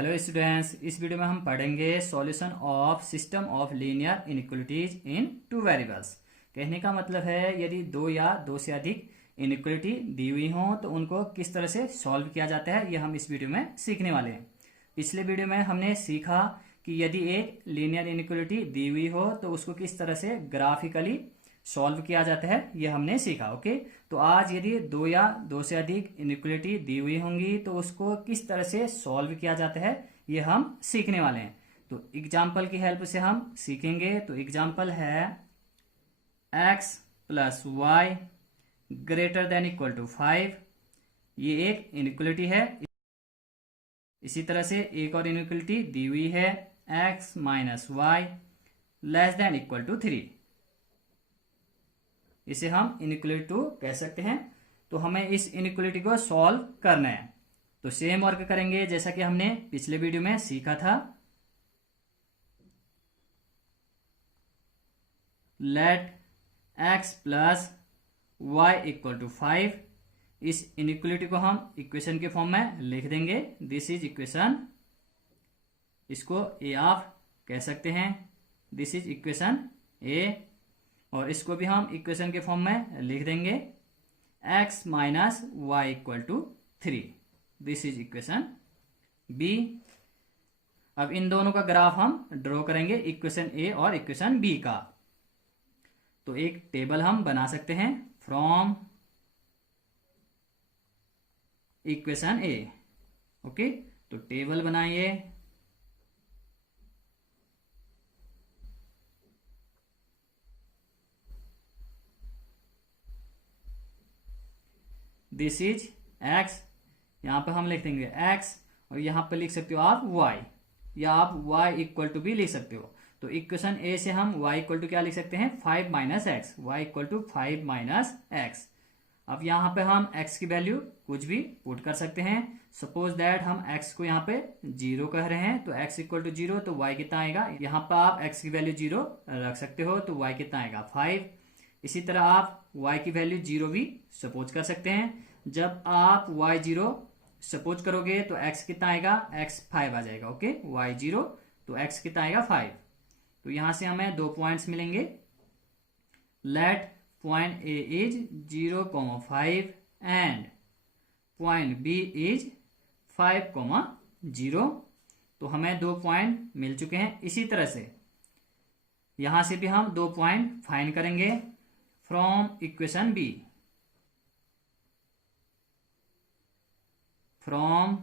Hello students, इस video में हम पढ़ेंगे solution of system of linear inequalities in two variables. कहने का मतलब है यदि दो या दो से अधिक इनइक्वलिटी दी हुई हों तो उनको किस तरह से सॉल्व किया जाता है, ये हम इस वीडियो में सीखने वाले हैं। पिछले वीडियो में हमने सीखा कि यदि एक लीनियर इनइक्वलिटी दी हुई हो तो उसको किस तरह से ग्राफिकली सॉल्व किया जाता है, ये हमने सीखा। ओके, तो आज यदि दो या दो से अधिक इनइक्वलिटी दी हुई होंगी तो उसको किस तरह से सॉल्व किया जाता है, ये हम सीखने वाले हैं। तो एग्जाम्पल की हेल्प से हम सीखेंगे। तो एग्जाम्पल है x plus y greater than equal to 5। ये एक इनइक्वलिटी है। इसी तरह से एक और इनइक्वलिटी दी हुई है x minus y less than equal to 3। इसे हम इनइक्वलिटी 2 कह सकते हैं। तो हमें इस इनइक्वलिटी को सॉल्व करना है। तो सेम वर्क करेंगे जैसा कि हमने पिछले वीडियो में सीखा था। Let x plus y equal to 5। इस इनइक्वलिटी को हम इक्वेशन के फॉर्म में लिख देंगे। दिस इज इक्वेशन, इसको ए ऑफ कह सकते हैं। दिस इज इक्वेशन ए, और इसको भी हम इक्वेशन के फॉर्म में लिख देंगे x minus y equal to 3। This is equation B. अब इन दोनों का ग्राफ हम ड्रॉ करेंगे, इक्वेशन ए और इक्वेशन बी का। तो एक टेबल हम बना सकते हैं फ्रॉम इक्वेशन ए। ओके, तो टेबल बनाइए। दिस इज x, यहां पर हम लिख देंगे x, और यहां पर लिख सकते हो आप y, या आप y इक्वल टू भी लिख सकते हो। तो इक्वेशन ए से हम y इक्वल टू क्या लिख सकते हैं, 5 minus x. Y equal to 5 minus x. अब यहां पे हम x की वैल्यू कुछ भी पुट कर सकते हैं। सपोज दैट हम x को यहाँ पे 0 कह रहे हैं, तो x इक्वल टू 0, तो y कितना आएगा। यहाँ पर आप x की वैल्यू 0 रख सकते हो, तो y कितना आएगा 5। इसी तरह आप y की वैल्यू 0 भी सपोज कर सकते हैं। जब आप y 0 सपोज करोगे तो x कितना आएगा, x 5 आ जाएगा। ओके, y 0 तो x कितना आएगा 5। तो यहां से हमें दो पॉइंट्स मिलेंगे। Let point A is 0,5 and point B is 5,0। तो हमें दो पॉइंट मिल चुके हैं। इसी तरह से यहां से भी हम दो पॉइंट फाइंड करेंगे from equation B. From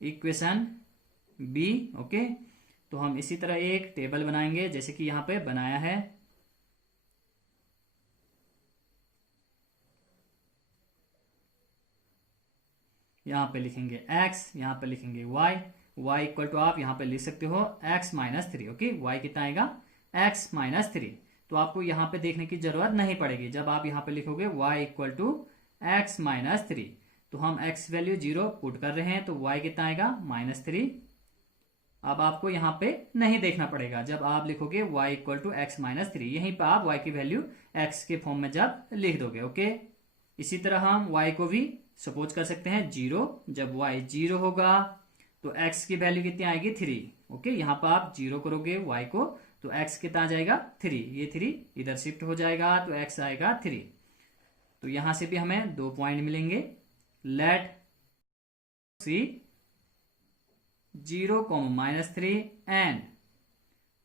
equation B. Okay, तो हम इसी तरह एक टेबल बनाएंगे जैसे कि यहां पे बनाया है। यहां पे लिखेंगे x, यहां पे लिखेंगे y। y इक्वल टू आप यहां पे लिख सकते हो x माइनस 3। ओके, y कितना आएगा, x माइनस 3। तो आपको यहां पे देखने की जरूरत नहीं पड़ेगी। जब आप यहां पे लिखोगे y equal to x minus 3, तो हम x वैल्यू 0 पुट कर रहे हैं, तो y कितना आएगा -3। अब आपको यहां पे नहीं देखना पड़ेगा। जब आप लिखोगे y equal to x minus 3, यहीं पर आप y की वैल्यू x के फॉर्म में जब लिख दोगे। ओके, इसी तरह हम y को भी सपोज कर सकते हैं 0। जब y 0 होगा तो x की वैल्यू कितनी आएगी, 3। ओके, यहां पर आप 0 करोगे y को तो x कितना आ जाएगा 3। ये 3 इधर शिफ्ट हो जाएगा तो x आएगा 3। तो यहां से भी हमें दो पॉइंट मिलेंगे। Let see 0, -3 and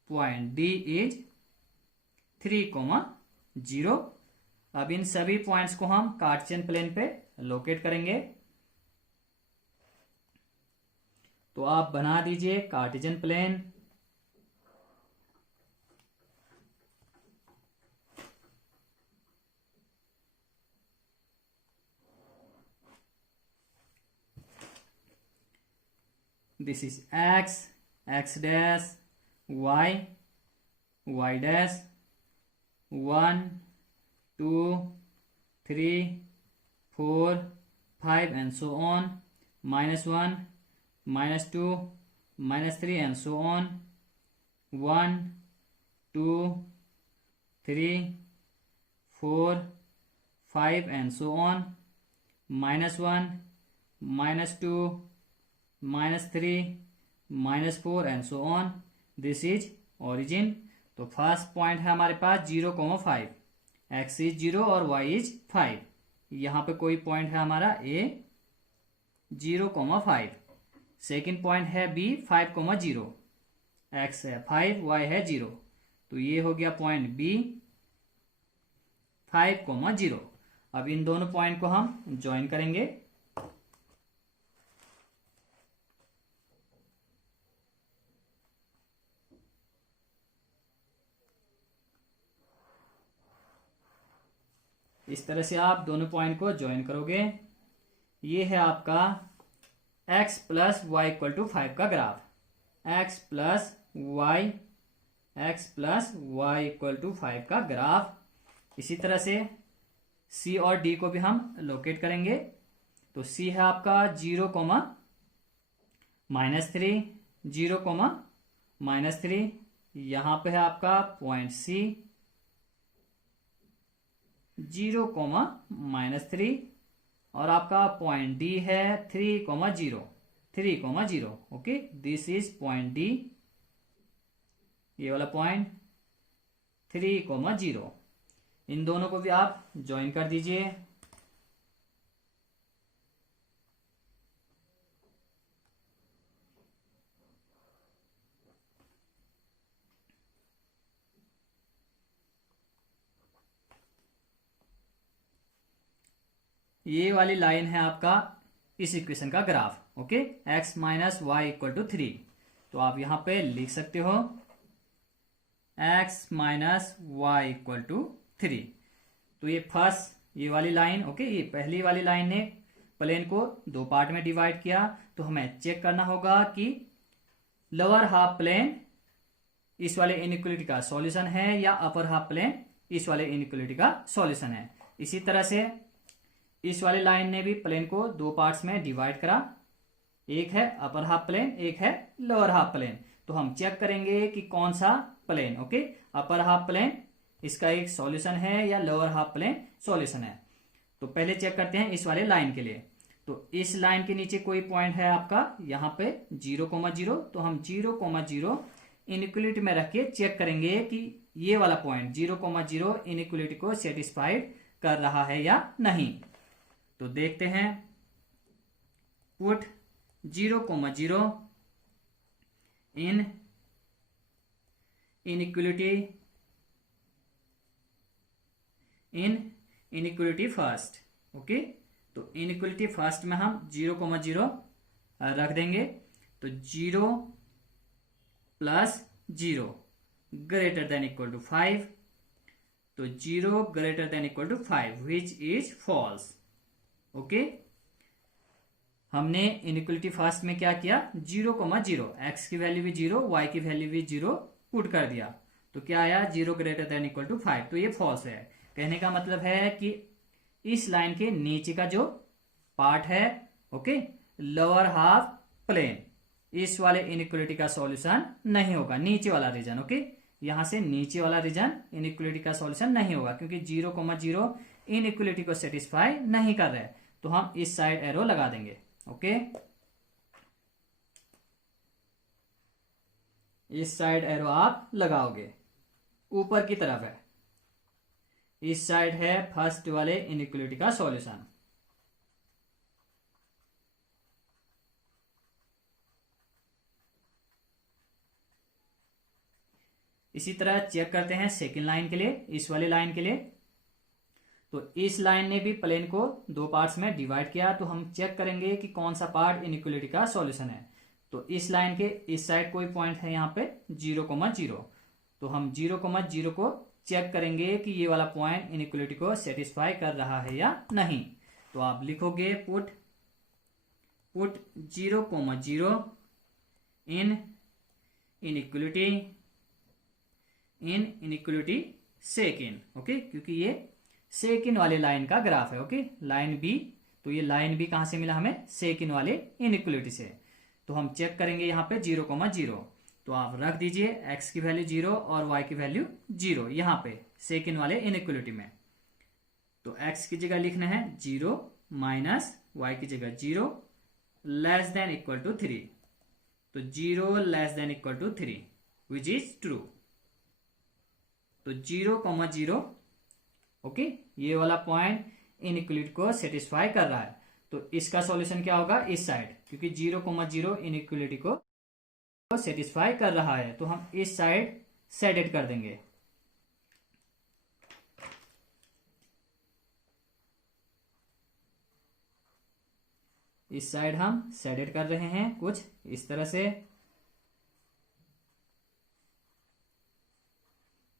point D is 3,0। अब इन सभी पॉइंट्स को हम कार्टेशियन प्लेन पे लोकेट करेंगे। तो आप बना दीजिए Cartesian plane. This is x, x dash, y, y dash, 1, 2, 3, 4, 5 and so on, -1, -2, -3 and so on, 1, 2, 3, 4, 5 and so on, -1, -2, -3, -4 and so on. This is origin. तो फर्स्ट पॉइंट है हमारे पास 0,5, एक्स इज 0 और वाई इज 5। यहाँ पे कोई point है हमारा ए 0,5। Second point है बी 5,0, एक्स है 5, वाई है 0। तो ये हो गया पॉइंट बी 5,0। अब इन दोनों पॉइंट को हम ज्वाइन करेंगे। इस तरह से आप दोनों पॉइंट को ज्वाइन करोगे। ये है आपका x plus y equal to 5 का graph. x plus y equal to 5 का ग्राफ। इसी तरह से c और d को भी हम लोकेट करेंगे। तो c है आपका 0, -3, 0, -3। यहां पे है आपका पॉइंट c 0, -3 और आपका पॉइंट डी है 3,0। Okay, this is point D, ये वाला पॉइंट 3,0। इन दोनों को भी आप ज्वाइन कर दीजिए। ये वाली लाइन है आपका इस इक्वेशन का graph. Okay, x minus y equal to 3। तो आप यहां पे लिख सकते हो x minus y equal to 3। तो ये फर्स्ट ये वाली लाइन, ओके, ये पहली वाली लाइन ने प्लेन को दो पार्ट में डिवाइड किया। तो हमें चेक करना होगा कि लोअर हाफ प्लेन इस वाले इनइक्वलिटी का सॉल्यूशन है या अपर हाफ प्लेन इस वाले इनइक्वलिटी का सॉल्यूशन है। इसी तरह से इस वाले लाइन ने भी प्लेन को दो पार्ट्स में डिवाइड करा, एक है अपर हाफ प्लेन, एक है लोअर हाफ प्लेन। तो हम चेक करेंगे कि कौन सा plane, okay, upper half plane इसका एक सॉल्यूशन है या लोअर हाफ प्लेन सॉल्यूशन है। तो पहले चेक करते हैं इस वाले लाइन के लिए। तो इस लाइन के नीचे कोई पॉइंट है आपका यहाँ पे 0,0। तो हम 0,0 इनइक्वलिटी में रख के चेक करेंगे कि ये वाला पॉइंट 0,0 इनइक्वलिटी को सेटिस्फाइड कर रहा है या नहीं। तो देखते हैं, put 0,0 in inequality first. Okay, तो इनइक्वलिटी फर्स्ट में हम 0,0 रख देंगे। तो 0 plus 0 greater than equal to 5। तो 0 greater than equal to 5 which is false. Okay, हमने इनइक्वलिटी फर्स्ट में क्या किया, 0,0, एक्स की वैल्यू भी 0, वाई की वैल्यू भी 0 पुट कर दिया। तो क्या आया, 0 ग्रेटर देन इक्वल टू 5। तो ये फॉल्स है। कहने का मतलब है कि इस लाइन के नीचे का जो पार्ट है, ओके, लोअर हाफ प्लेन, इस वाले इनइक्वलिटी का सॉल्यूशन नहीं होगा। नीचे वाला रीजन, ओके, यहां से नीचे वाला रीजन इनइक्वलिटी का सॉल्यूशन नहीं होगा, क्योंकि 0,0 इनइक्वलिटी को सेटिस्फाई नहीं कर रहे। तो हम इस साइड एरो लगा देंगे। ओके, इस साइड एरो आप लगाओगे, ऊपर की तरफ है, इस साइड है फर्स्ट वाले इनइक्वलिटी का सॉल्यूशन। इसी तरह चेक करते हैं सेकेंड लाइन के लिए, इस वाली लाइन के लिए। तो इस लाइन ने भी प्लेन को दो पार्ट्स में डिवाइड किया। तो हम चेक करेंगे कि कौन सा पार्ट इनइक्वलिटी का सॉल्यूशन है। तो इस लाइन के इस साइड कोई पॉइंट है यहाँ पे 0,0। तो हम 0,0 को चेक करेंगे कि ये वाला पॉइंट इनइक्वलिटी को सेटिस्फाई कर रहा है या नहीं। तो आप लिखोगे put 0,0 in inequality second. Okay, क्योंकि ये सेकेंड वाले लाइन का ग्राफ है। Okay, line B. तो ये लाइन बी कहां से मिला हमें, सेकेंड वाले इनइक्वलिटी से। तो हम चेक करेंगे यहाँ पे 0,0। तो आप रख दीजिए x की वैल्यू 0 और y की वैल्यू 0 यहाँ पे सेकेंड वाले इनइक्वलिटी में। तो x की जगह लिखना है 0 माइनस y की जगह 0 लेस देन इक्वल टू 3, तो 0 less than equal to 3 which is true. तो 0,0 ओके, ये वाला पॉइंट इनइक्वलिटी को सेटिस्फाई कर रहा है। तो इसका सॉल्यूशन क्या होगा, इस साइड, क्योंकि 0,0 इनइक्वलिटी को सेटिस्फाई कर रहा है, तो हम इस साइड सेडेड कर देंगे। इस साइड हम सेडेड कर रहे हैं कुछ इस तरह से।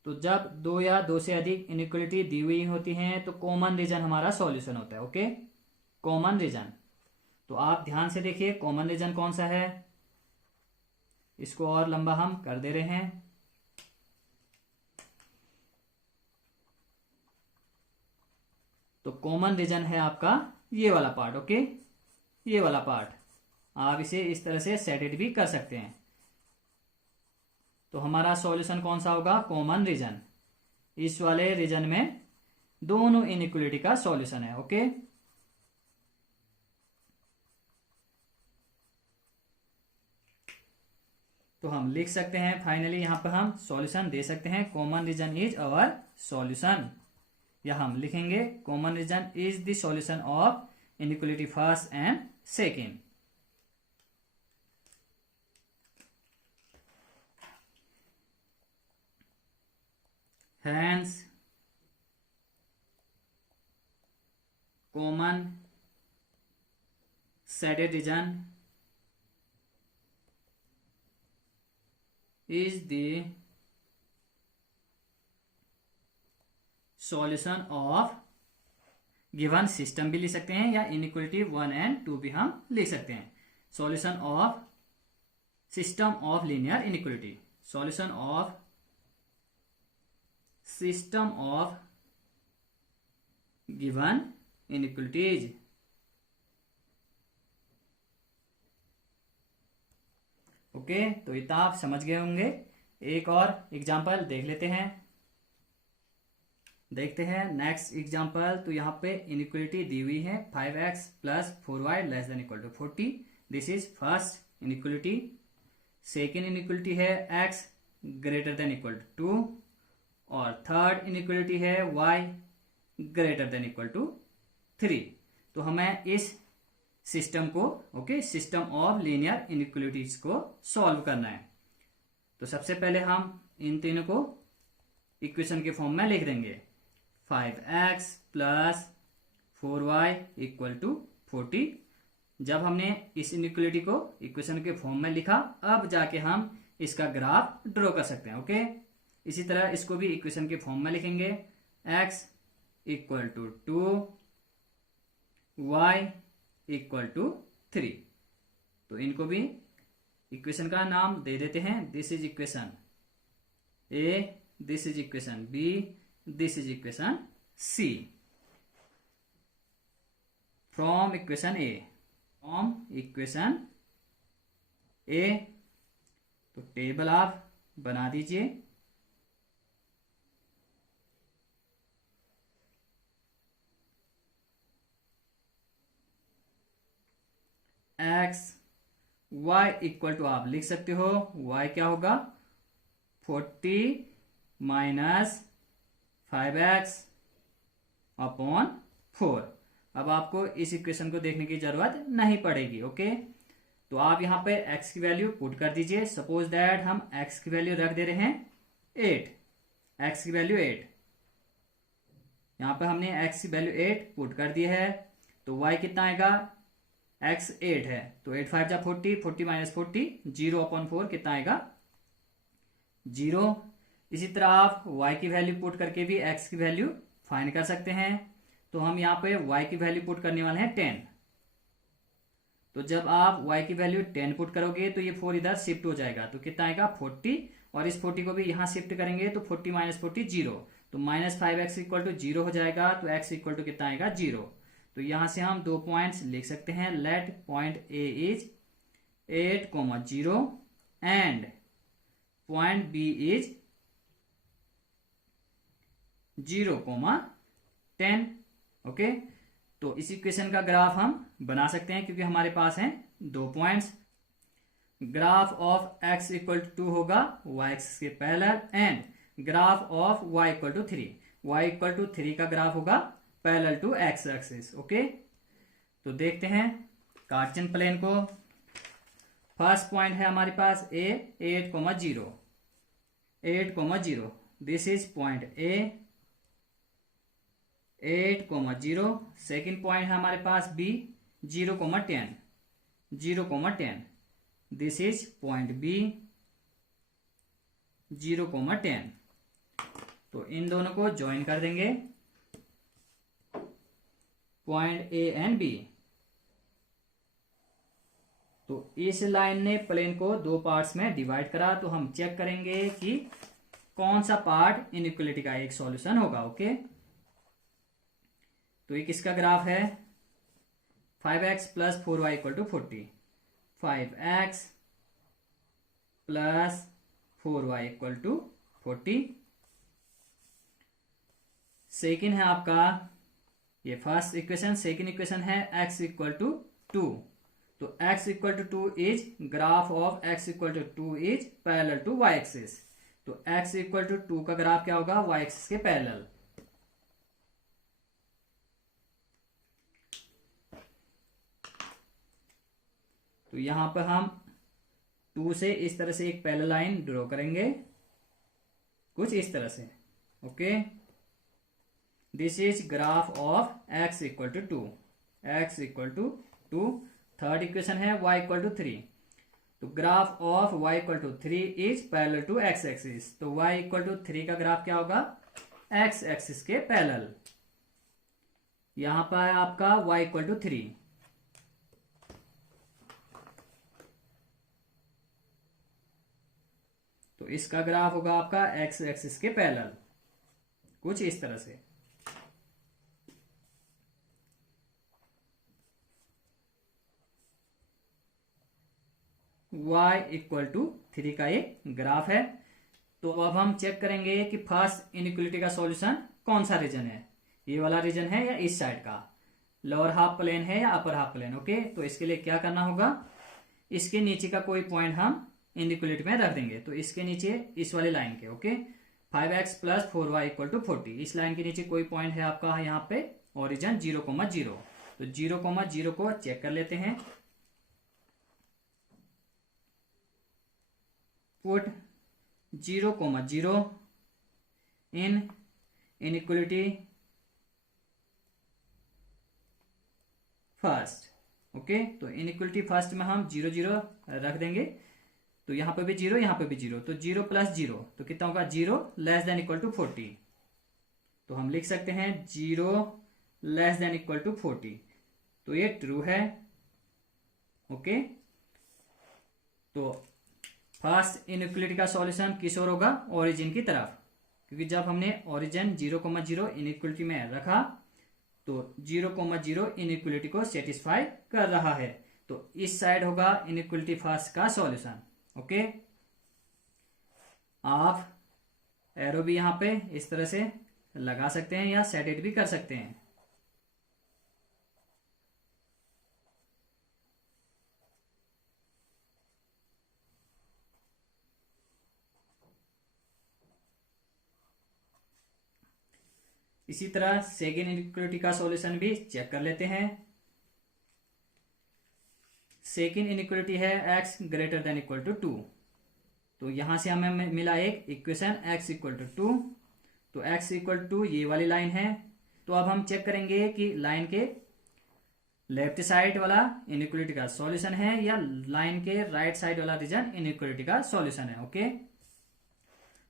तो जब दो या दो से अधिक इनइक्वलिटी दी हुई होती हैं तो कॉमन रीजन हमारा सॉल्यूशन होता है। Okay, common region. तो आप ध्यान से देखिए कॉमन रीजन कौन सा है, इसको और लंबा हम कर दे रहे हैं। तो कॉमन रीजन है आपका ये वाला पार्ट। ओके, ये वाला पार्ट आप इसे इस तरह से सेडेड भी कर सकते हैं। तो हमारा सॉल्यूशन कौन सा होगा, कॉमन रीजन। इस वाले रीजन में दोनों इनइक्वलिटी का सॉल्यूशन है। ओके, तो हम लिख सकते हैं फाइनली, यहां पर हम सॉल्यूशन दे सकते हैं, common region is our solution. या हम लिखेंगे common region is the solution of inequality first and second. Hence, common shaded region is the solution of given system भी लिख सकते हैं, या इनइक्वलिटी 1 एंड 2 भी हम लिख सकते हैं। Solution of system of linear inequality, solution of system of given inequalities. Okay, तो इतना आप समझ गए होंगे। एक और एग्जांपल देख लेते हैं, देखते हैं नेक्स्ट एग्जांपल। तो यहाँ पे इनइक्वलिटी दी हुई है 5x plus 4y less than equal to 40। This is first inequality. Second inequality है x greater than equal to 2, और थर्ड इनइक्वलिटी है y greater than equal to 3। तो हमें इस सिस्टम को, okay, system of linear inequalities को solve करना है। तो सबसे पहले हम इन तीनों को इक्वेशन के फॉर्म में लिख देंगे। 5x plus 4y equal to 40। जब हमने इस इनइक्वलिटी को इक्वेशन के फॉर्म में लिखा, अब जाके हम इसका ग्राफ ड्रॉ कर सकते हैं। ओके, इसी तरह इसको भी इक्वेशन के फॉर्म में लिखेंगे। x equal to 2, y equal to 3। तो इनको भी इक्वेशन का नाम दे देते हैं। This is equation A, this is equation B, this is equation C। From equation A, from equation A। तो टेबल आप बना दीजिए। x y इक्वल टू आप लिख सकते हो, y क्या होगा, 40 माइनस 5x अपॉन 4। अब आपको इस इक्वेशन को देखने की जरूरत नहीं पड़ेगी। ओके, तो आप यहां पे x की वैल्यू पुट कर दीजिए। सपोज दैट हम x की वैल्यू रख दे रहे हैं 8, x की वैल्यू 8। यहां पे हमने x की वैल्यू 8 पुट कर दी है। तो y कितना आएगा, x 8 है, तो 8 5 जा 40, 40 माइनस 40, 0 अपॉन 4 कितना आएगा, 0। इसी तरह आप y की वैल्यू पुट करके भी x की वैल्यू फाइंड कर सकते हैं। तो हम यहाँ पे y की वैल्यू पुट करने वाले हैं 10। तो जब आप y की वैल्यू 10 पुट करोगे तो ये 4 इधर शिफ्ट हो जाएगा, तो कितना आएगा 40, और इस 40 को भी यहाँ शिफ्ट करेंगे तो 40 माइनस 40 0, तो माइनस 5x इक्वल टू 0 हो जाएगा। तो x इक्वल टू कितना आएगा, 0। तो यहां से हम 2 पॉइंट्स लिख सकते हैं। Let point A is 8,0 and point B is 0,10। Okay, तो इस इक्वेशन का ग्राफ हम बना सकते हैं क्योंकि हमारे पास है 2 points. Graph of x equal to 2 होगा y एक्सिस के parallel, and graph of y equal to 3, y equal to 3 का ग्राफ होगा parallel to x axis. Okay, तो देखते हैं कार्टेशियन प्लेन को। फर्स्ट पॉइंट है हमारे पास a 8,0, 8,0, this is point a 8,0। Second point है हमारे पास b 0,10, 0,10, this is point b 0,10। तो इन दोनों को ज्वाइन कर देंगे, पॉइंट a एंड b। तो इस लाइन ने प्लेन को दो पार्ट्स में डिवाइड करा, तो हम चेक करेंगे कि कौन सा पार्ट इनइक्वलिटी का एक सॉल्यूशन होगा। ओके, तो ये किसका ग्राफ है, 5x plus 4y equal to 40, 5x plus 4y equal to 40। Second है आपका ये फर्स्ट इक्वेशन, सेकेंड इक्वेशन है x इक्वल टू 2, तो x equal to 2 is graph of x equal to 2 is parallel to y axis. तो x equal to 2 का graph क्या होगा, y axis के पैरेलल। तो यहां पर हम 2 से इस तरह से एक पैरेलल लाइन ड्रॉ करेंगे, कुछ इस तरह से। Okay, this is graph of x equal to 2, x equal to 2। Third equation है y इक्वल टू 3, तो graph of y equal to 3 is parallel to x axis. तो y इक्वल टू 3 का graph क्या होगा, x एक्सिस के parallel. यहां पर है आपका y इक्वल टू 3, तो इसका ग्राफ होगा आपका x एक्सिस के पैरेलल, कुछ इस तरह से। y इक्वल टू 3 का एक ग्राफ है। तो अब हम चेक करेंगे कि फर्स्ट इनइक्वलिटी का सॉल्यूशन कौन सा रीजन है, ये वाला रीजन है या इस साइड का, लोअर हाफ प्लेन है या अपर हाफ प्लेन। ओके, तो इसके लिए क्या करना होगा, इसके नीचे का कोई पॉइंट हम इनइक्वलिटी में रख देंगे। तो इसके नीचे इस वाली लाइन के, okay, 5x plus 4y equal to 40, इस लाइन के नीचे कोई पॉइंट है आपका यहाँ पे ओरिजिन 0,0। तो 0,0 को चेक कर लेते हैं। Put 0,0 in inequality first. Okay, तो इनइक्वलिटी फर्स्ट में हम 0, 0 रख देंगे। तो यहां पे भी 0, यहां पे भी 0, तो 0 प्लस 0 तो कितना होगा, 0 लेस देन इक्वल टू 40। तो हम लिख सकते हैं 0 लेस देन इक्वल टू 40, तो ये ट्रू है। ओके, तो फर्स्ट इनइक्वलिटी का सॉल्यूशन किस ओर होगा, ओरिजिन की तरफ, क्योंकि जब हमने ओरिजिन 0,0 इनइक्वलिटी में रखा तो 0,0 इनइक्वलिटी को सेटिस्फाई कर रहा है। तो इस साइड होगा इनइक्वलिटी फर्स्ट का सॉल्यूशन। ओके, आप एरो भी यहां पे इस तरह से लगा सकते हैं या सेट इट भी कर सकते हैं। इसी तरह सेकेंड इनइक्वलिटी का सॉल्यूशन भी चेक कर लेते हैं। सेकेंड इनइक्वलिटी है x greater than equal to 2, तो यहां से हमें मिला एक इक्वेशन x इक्वल टू 2, तो x इक्वल टू ये वाली लाइन है। तो अब हम चेक करेंगे कि लाइन के लेफ्ट साइड वाला इनइक्वलिटी का सॉल्यूशन है या लाइन के राइट साइड वाला रीजन इनइक्वलिटी का सॉल्यूशन है। ओके,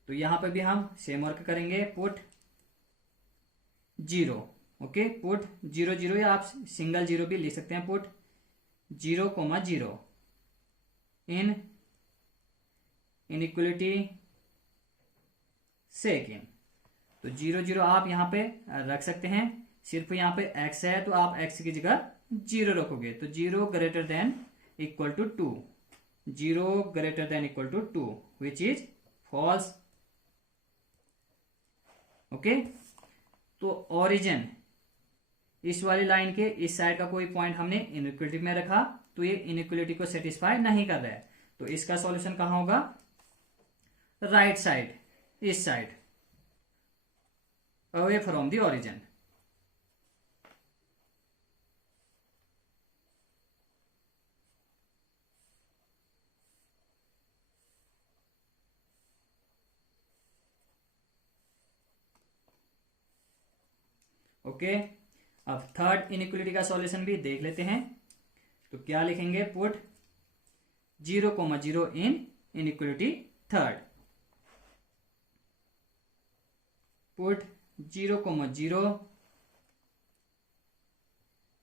तो यहां पर भी हम सेम वर्क करेंगे, पुट 0। ओके, पुट 0, 0 या आप सिंगल 0 भी लिख सकते हैं, पुट 0,0 इन इनइक्वलिटी सेकेंड। तो 0, 0 आप यहां पे रख सकते हैं, सिर्फ यहां पे x है तो आप x की जगह 0 रखोगे। तो 0 greater than equal to 2, 0 greater than equal to 2 which is false. Okay, तो ओरिजिन इस वाली लाइन के इस साइड का कोई पॉइंट हमने इनइक्वलिटी में रखा तो ये इनइक्वलिटी को सेटिस्फाई नहीं कर रहा है, तो इसका सॉल्यूशन कहाँ होगा, राइट साइड, इस side, away from the origin. Okay, अब थर्ड इनइक्वलिटी का सॉल्यूशन भी देख लेते हैं। तो क्या लिखेंगे, put 0,0 in inequality third, put 0,0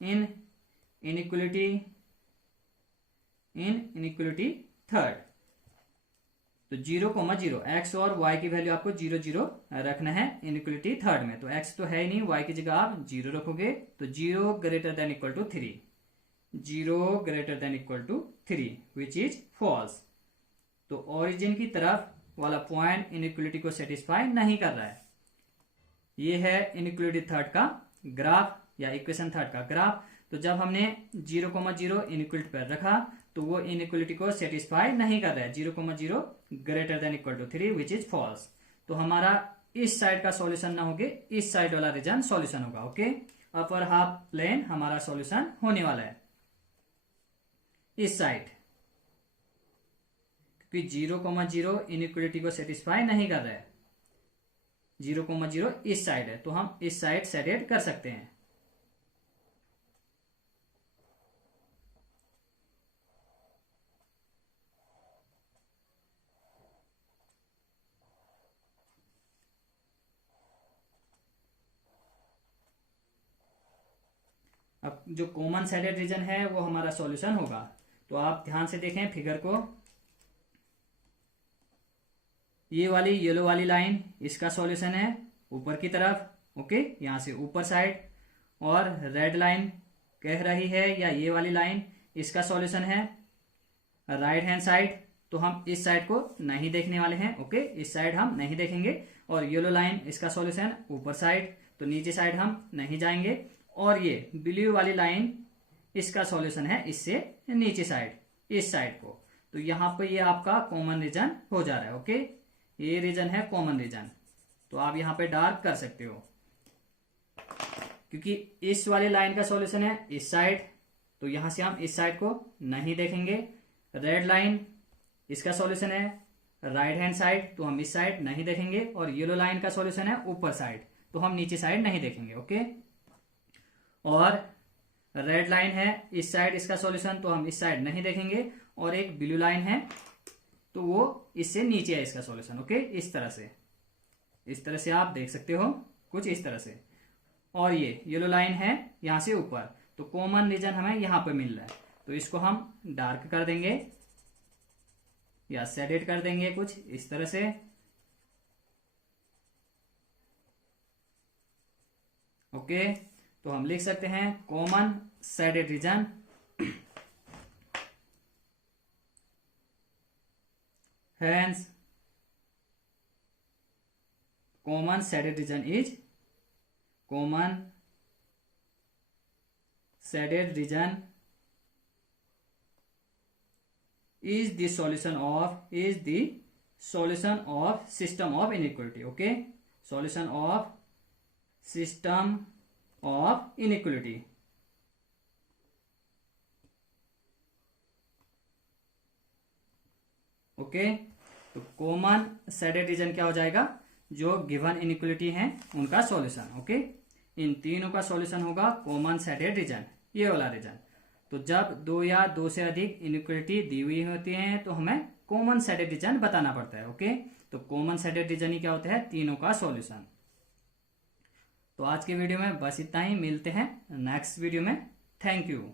in inequality third. तो 0,0 एक्स और वाई की वैल्यू आपको 0 0 रखना है इनइक्वलिटी थर्ड में। तो एक्स तो है ही नहीं, वाई की जगह आप 0 रखोगे, तो 0 greater than equal to 3, 0 greater than equal to 3 which is false. तो ओरिजिन की तरफ वाला पॉइंट इनइक्वलिटी को सेटिस्फाई नहीं कर रहा है। ये है इनइक्वलिटी थर्ड का ग्राफ या इक्वेशन थर्ड का ग्राफ। तो जब हमने 0,0 इनइक्वलिटी पर रखा तो वो इनइक्वलिटी को सेटिस्फाई नहीं कर रहा है, 0,0 greater than equal to 3 which is false. तो हमारा इस साइड का सॉल्यूशन ना होके इस साइड वाला रीजन सॉल्यूशन होगा। ओके, अपर हाफ प्लेन हमारा सॉल्यूशन होने वाला है इस साइड, क्योंकि 0,0 इनइक्वलिटी को सेटिस्फाई नहीं कर रहा है। 0,0 इस साइड है, तो हम इस साइड सेटेड कर सकते हैं। अब जो कॉमन साइडेड रीजन है वो हमारा सॉल्यूशन होगा। तो आप ध्यान से देखें फिगर को, ये वाली येलो वाली लाइन इसका सॉल्यूशन है ऊपर की तरफ, ओके, यहां से ऊपर साइड। और रेड लाइन कह रही है, या ये वाली लाइन इसका सॉल्यूशन है राइट हैंड साइड। तो हम इस साइड को नहीं देखने वाले हैं, ओके, इस साइड हम नहीं देखेंगे। और येलो लाइन इसका सॉल्यूशन ऊपर साइड, तो नीचे साइड हम नहीं जाएंगे। और ये ब्लू वाली लाइन इसका सॉल्यूशन है इससे नीचे साइड, इस साइड को। तो यहां पर ये आपका कॉमन रीजन हो जा रहा है। ओके, ये रीजन है कॉमन रीजन, तो आप यहां पे डार्क कर सकते हो, क्योंकि इस वाली लाइन का सॉल्यूशन है इस साइड, तो यहां से हम इस साइड को नहीं देखेंगे। रेड लाइन इसका सॉल्यूशन है राइट हैंड साइड, तो हम इस साइड नहीं देखेंगे। और येलो लाइन का सॉल्यूशन है ऊपर साइड, तो हम नीचे साइड नहीं देखेंगे। ओके, और रेड लाइन है इस साइड इसका सॉल्यूशन, तो हम इस साइड नहीं देखेंगे। और एक ब्लू लाइन है, तो वो इससे नीचे है इसका सॉल्यूशन। ओके, इस तरह से आप देख सकते हो, कुछ इस तरह से। और ये येलो लाइन है यहां से ऊपर, तो कॉमन रीजन हमें यहां पे मिल रहा है, तो इसको हम डार्क कर देंगे या शेडेड कर देंगे कुछ इस तरह से। ओके, तो हम लिख सकते हैं common shaded region hence common shaded region is the solution of system of inequality. Okay, solution of system of inequality. Okay, तो कॉमन शेडेड रीजन क्या हो जाएगा, जो गिवन इनइक्वलिटी है उनका सॉल्यूशन। ओके, इन तीनों का सॉल्यूशन होगा कॉमन शेडेड रीजन, ये वाला रीजन। तो जब दो या दो से अधिक इनइक्वलिटी दी हुई होती हैं तो हमें कॉमन शेडेड रीजन बताना पड़ता है। ओके, तो कॉमन शेडेड रीजन ही क्या होता है, तीनों का सॉल्यूशन। तो आज के वीडियो में बस इतना ही, मिलते हैं नेक्स्ट वीडियो में। Thank you.